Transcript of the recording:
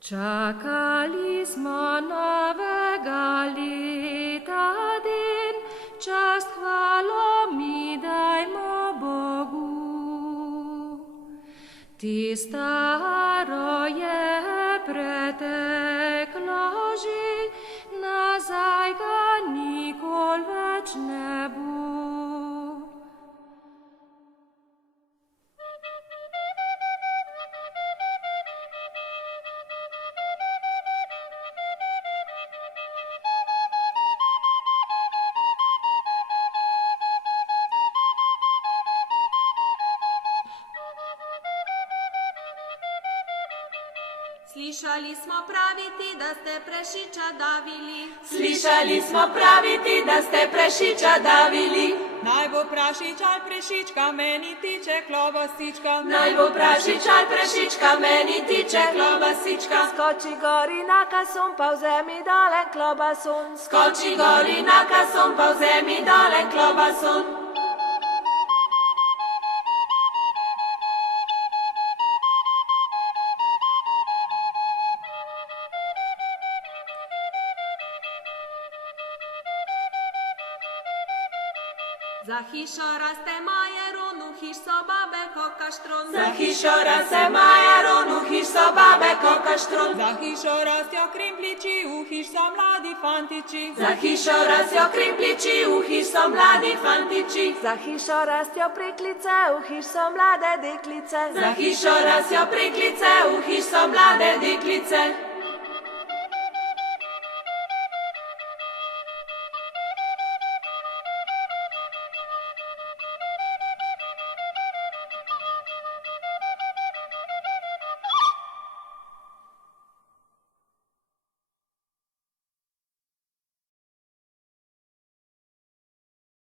Čakali smo novega leta den, čast hvalo mi dajmo Bogu. Ti staro je preteklo že, nazaj ga nikol več ne bo. Slišali smo praviti, da ste prašiča davili. Slišali smo praviti, da ste prašiča davili. Naj bo prašič ali prašička, meni tiče klobasička. Naj bo prašič ali prašička, meni tiče klobasička. Skoči gori na kason, pa vzemi dole klobason. Skoči gori na kason, pa vzemi dole klobason. Za hišo raste majeron, v hiš so babe kokaštron. Za hišo raste majeron, v hiš so babe kokaštron. Za hišo rastejo krimpliči, v hiš so mladi fantiči. Za hišo rastejo krimpliči, v hiš so mladi fantiči. Za hišo rastejo priklice, v hiš so mlade deklice. Za hišo rastejo priklice, v hiš so mlade deklice.